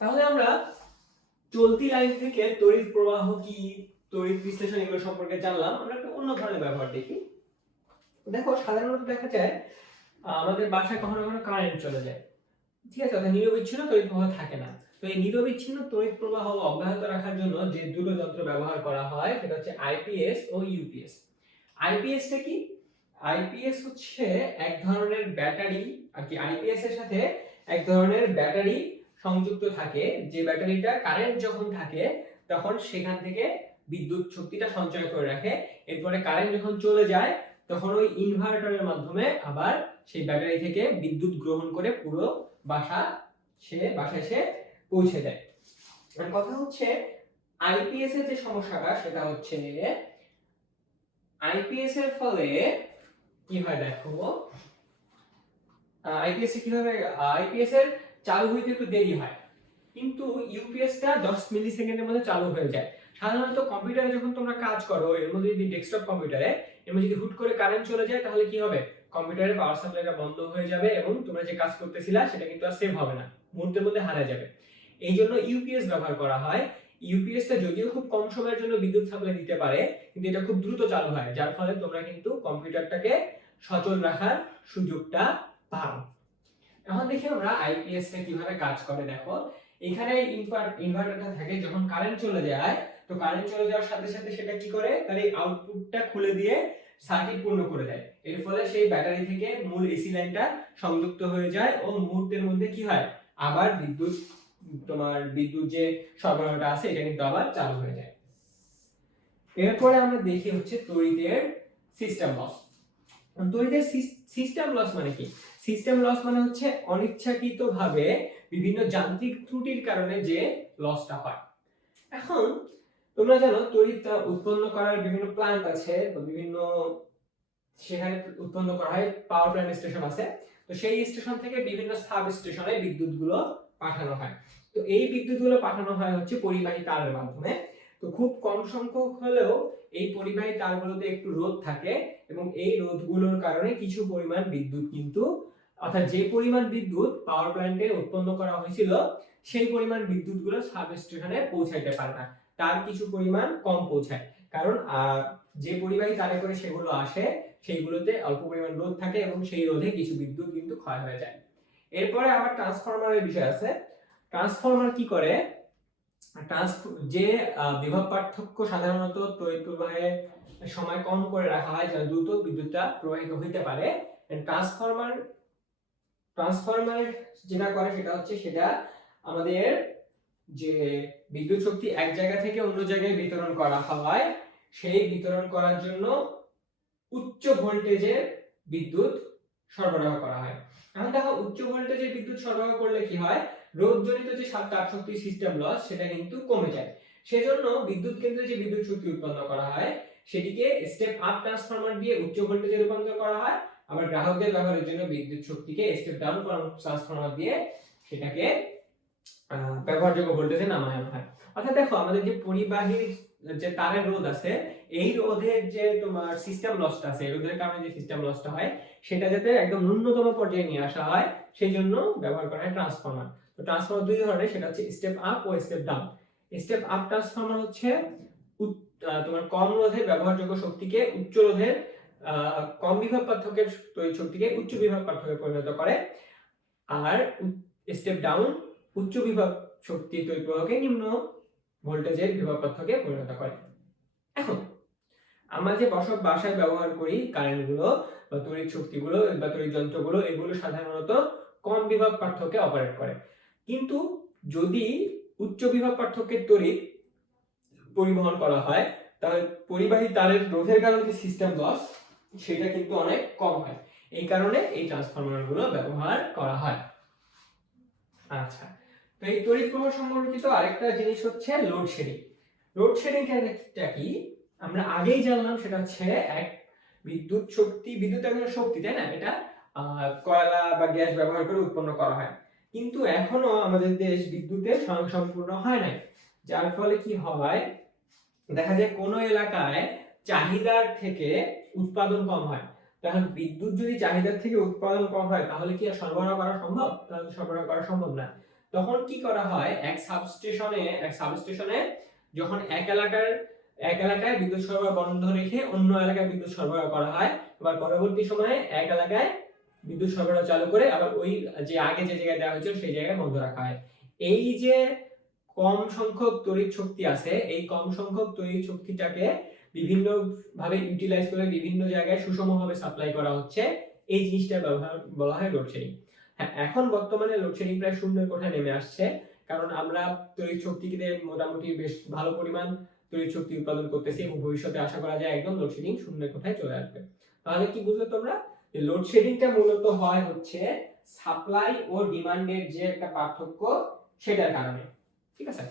তাহলে আমরা চলতি লাইন থেকে তড়িৎ প্রবাহ কি, তড়িৎ বিশ্লেষণ এগুলো সম্পর্কে জানলাম। আমরা একটা অন্য ধরনের ব্যবহার দেখি। দেখো সাধারণত দেখা যায় আমাদের বাসায় কখনো কখনো কারেন্ট চলে যায়, ঠিক আছে, অর্থাৎ নিরবিচ্ছিন্ন তড়িৎ প্রবাহ থাকে না। তো এই নিরবিচ্ছিন্ন তড়িৎ প্রবাহ অব্যাহত রাখার জন্য যে দুটো যন্ত্র ব্যবহার করা হয় সেটা হচ্ছে আইপিএস ও ইউপিএস। আইপিএস টা কি? আইপিএস হচ্ছে এক ধরনের ব্যাটারি আর কি। আইপিএস এর সাথে এক ধরনের ব্যাটারি সংযুক্ত থাকে, যে ব্যাটারিটা কারেন্ট যখন থাকে তখন সেখান থেকে বিদ্যুৎ শক্তিটা সঞ্চয় করে রাখে। এরপরে কারেন্ট যখন চলে যায় তখন ওই ইনভার্টারের মাধ্যমে আবার সেই ব্যাটারি থেকে বিদ্যুৎ গ্রহণ করে পুরো বাসায় এসে পৌঁছে দেয়। কথা হচ্ছে আইপিএস এর যে সমস্যাটা সেটা হচ্ছে আইপিএস এর ফলে কি হয় দেখো, আইপিএস এ কিভাবে আইপিএস এর চালু হইতে একটু দেরি হয়, কিন্তু ইউপিএস টা 10 মিলি সেকেন্ডের মধ্যে চালু হয়ে যায়। সাধারণত কম্পিউটারে যখন তোমরা কাজ করো, এর মধ্যে যদি ডেস্কটপ কম্পিউটারে এর মধ্যে যদি হুট করে কারেন্ট চলে যায় তাহলে কি হবে, কম্পিউটারের পাওয়ার সাপ্লাইটা বন্ধ হয়ে যাবে এবং তোমরা যে কাজ করতেছিলা সেটা কিন্তু আর সেভ হবে না, মুহূর্তের মধ্যে হারিয়ে যাবে। এই জন্য ইউপিএস ব্যবহার করা হয়। ইউপিএস টা যদিও খুব কম সময়ের জন্য বিদ্যুৎ সাপ্লাই দিতে পারে, কিন্তু এটা খুব দ্রুত চালু হয়, যার ফলে তোমরা কিন্তু কম্পিউটারটাকে সচল রাখার সুযোগটা পাও। এখন দেখি আমরা আইপিএস টা কিভাবে কাজ করে। দেখো এখানে ইনভার্টারটা থাকে, যখন কারেন্ট চলে যায় তো কারেন্ট চলে যাওয়ার সাথে সাথে সেটা কি করে, তার এই আউটপুটটা খুলে দিয়ে সার্কিট পূর্ণ করে দেয়। এর ফলে সেই ব্যাটারি থেকে মূল এসি লাইনটা সংযুক্ত হয়ে যায় ও মুহূর্তের মধ্যে কি হয়, আবার বিদ্যুৎ যে সরবরাহটা আছে এটা কিন্তু আবার চালু হয়ে যায়। এরপরে আমরা দেখি হচ্ছে তড়িতের সিস্টেম লস। তড়িতের সিস্টেম লস মানে কি? সিস্টেম লস মানে হচ্ছে অনিচ্ছাকৃতভাবে বিভিন্ন যান্ত্রিক ত্রুটির কারণে যে লসটা হয়। এখন তোমরা জানো তড়িৎ উৎপন্ন করার বিভিন্ন প্ল্যান্ট আছে, বিভিন্ন সেখানে উৎপন্ন করা হয়, পাওয়ার প্ল্যান্ট স্টেশন আছে। তো সেই স্টেশন থেকে বিভিন্ন সাব স্টেশনে বিদ্যুৎগুলো পাঠানো হয়। তো এই বিদ্যুৎগুলো পাঠানো হয় হচ্ছে পরিবাহী তারের মাধ্যমে। তো খুব কম সংখ্যক হলেও এই পরিবাহী তারগুলোতে একটু রোধ থাকে এবং এই রোধগুলোর কারণে কিছু পরিমাণ বিদ্যুৎ কিন্তু, অর্থাৎ যে পরিমাণ বিদ্যুৎ পাওয়ার প্ল্যান্টে উৎপন্ন করা হয়েছিল সেই পরিমাণ বিদ্যুৎগুলো সাব স্টেশনে পৌঁছাইতে পারে না, তার কিছু পরিমাণ কম পৌঁছায়। কারণ যে পরিবাহী তারে করে সেগুলো আসে সেইগুলোতে অল্প পরিমাণ রোধ থাকে এবং সেই রোধে কিছু বিদ্যুৎ কিন্তু ক্ষয় হয়ে যায়। এরপরে আবার ট্রান্সফরমারের বিষয় আছে। ট্রান্সফরমার কি করে, যে বিভব পার্থক্য সাধারণত তড়িৎ প্রবাহে সময় কম করে রাখা হয় যেন দ্রুত বিদ্যুৎটা প্রবাহিত হইতে পারে, ট্রান্সফরমার যেটা করে সেটা হচ্ছে সেটা আমাদের যে বিদ্যুৎ শক্তি এক জায়গা থেকে অন্য জায়গায় বিতরণ করা হয়, সেই বিতরণ করার জন্য উচ্চ ভোল্টেজের বিদ্যুৎ সরবরাহ করা হয়। এখন দেখো উচ্চ ভোল্টেজের বিদ্যুৎ সরবরাহ করলে কি হয়, রোধজনিত যে তাপ শক্তি সিস্টেম লস সেটা কিন্তু কমে যায়। সেজন্য বিদ্যুৎ কেন্দ্রে যে বিদ্যুৎ শক্তি উৎপন্ন করা হয় সেটিকে স্টেপ আপ ট্রান্সফরমার দিয়ে উচ্চ ভোল্টেজে রূপান্তর করা হয়, আবার গ্রাহকদের ব্যবহারের জন্য বিদ্যুৎ শক্তিকে স্টেপ ডাউন ট্রান্সফরমার দিয়ে সেটাকে ব্যবহারযোগ্য ভোল্টেজে নামানো হয়। অর্থাৎ দেখো আমাদের যে পরিবাহী যে তারের রোধ আছে, এই রোধের যে তোমার সিস্টেম লসটা আছে, রোধের কারণে যে সিস্টেম লসটা হয় সেটা যাতে একদম ন্যূনতম পর্যায়ে নিয়ে আসা হয় সেই জন্য ব্যবহার করা হয় ট্রান্সফরমার। তো ট্রান্সফরমার দুই ধরনের, সেটা হচ্ছে স্টেপ আপ ও step down. Step up transformer হচ্ছে তোমার কম রোধে ব্যবহারযোগ্য শক্তিকে উচ্চ রোধের কম বিভব পার্থক্যের তড়িৎ শক্তিকে উচ্চ বিভব পার্থক্যে পরিণত করে, আর স্টেপ ডাউন উচ্চ বিভব শক্তি তড়িৎ প্রবাহকে নিম্ন ভোল্টেজের বিভব পার্থক্যে পরিণত করে। এখন আমরা যে বাসায় ব্যবহার করি কারেন্টগুলো বা তড়িৎ শক্তিগুলো বা তড়িৎ যন্ত্রগুলো, এগুলো সাধারণত কম বিভব পার্থক্যে অপারেট করে, কিন্তু যদি উচ্চ বিভব পার্থক্যের তড়িৎ পরিবহন করা হয় তাহলে পরিবাহী তারের রোধের কারণে যে সিস্টেম লস সেটা কিন্তু অনেক কম হয়। এই কারণে এই ট্রান্সফরমারগুলো ব্যবহার করা হয়। আচ্ছা, তো এই তড়িৎ প্রবাহ সম্পর্কিত আরেকটা জিনিস হচ্ছে লোডশেডিং। লোডশেডিং টা কি আমরা আগেই জানলাম, সেটা হচ্ছে এক বিদ্যুৎ একটা শক্তি, তাই না? এটা কয়লা বা গ্যাস ব্যবহার করে উৎপন্ন করা হয়, কিন্তু এখনো আমাদের দেশ বিদ্যুতের স্বয়ংসম্পূর্ণ হয় নাই, যার ফলে কি হয়, দেখা যায় কোন এলাকায় চাহিদার থেকে উৎপাদন কম হয়। তখন বিদ্যুৎ যদি চাহিদার থেকে উৎপাদন কম হয় তাহলে কি আর সরবরাহ করা সম্ভব? তাহলে সরবরাহ করা সম্ভব না। তখন কি করা হয়, এক সাবস্টেশনে যখন এক এলাকায় বিদ্যুৎ সরবরাহ বন্ধ রেখে অন্য এলাকায় বিদ্যুৎ সরবরাহ করা হয়, আবার পরবর্তী সময়ে এক এলাকায় বিদ্যুৎ সরবরাহ চালু করে আবার ওই যে আগে যে জায়গায় দেওয়া হয়েছিল সেই জায়গায় বন্ধ রাখা হয়। এই যে কম সংখ্যক তড়িৎ শক্তি আছে, এই কম সংখ্যক তড়িৎ শক্তিটাকে বিভিন্ন ভাবে ইউটিলাইজ করে বিভিন্ন জায়গায় সুষমভাবে সাপ্লাই করা হচ্ছে, এই জিনিসটা বলা হয় লোডশেডিং। হ্যাঁ, এখন বর্তমানে লোডশেডিং প্রায় শূন্যের কোঠায় নেমে আসছে, কারণ আমরা তড়িৎ শক্তিকে মোটামুটি বেশ ভালো পরিমাণ তড়িৎ শক্তি উৎপাদন করতেছি এবং ভবিষ্যতে আশা করা যায় একদম লোডশেডিং শূন্যের কোঠায় চলে আসবে। তাহলে কি বুঝলে তোমরা, লোডশেডিংটা মূলত হয় হচ্ছে সাপ্লাই ও ডিমান্ডের যে একটা পার্থক্য সেটার কারণে। ঠিক আছে।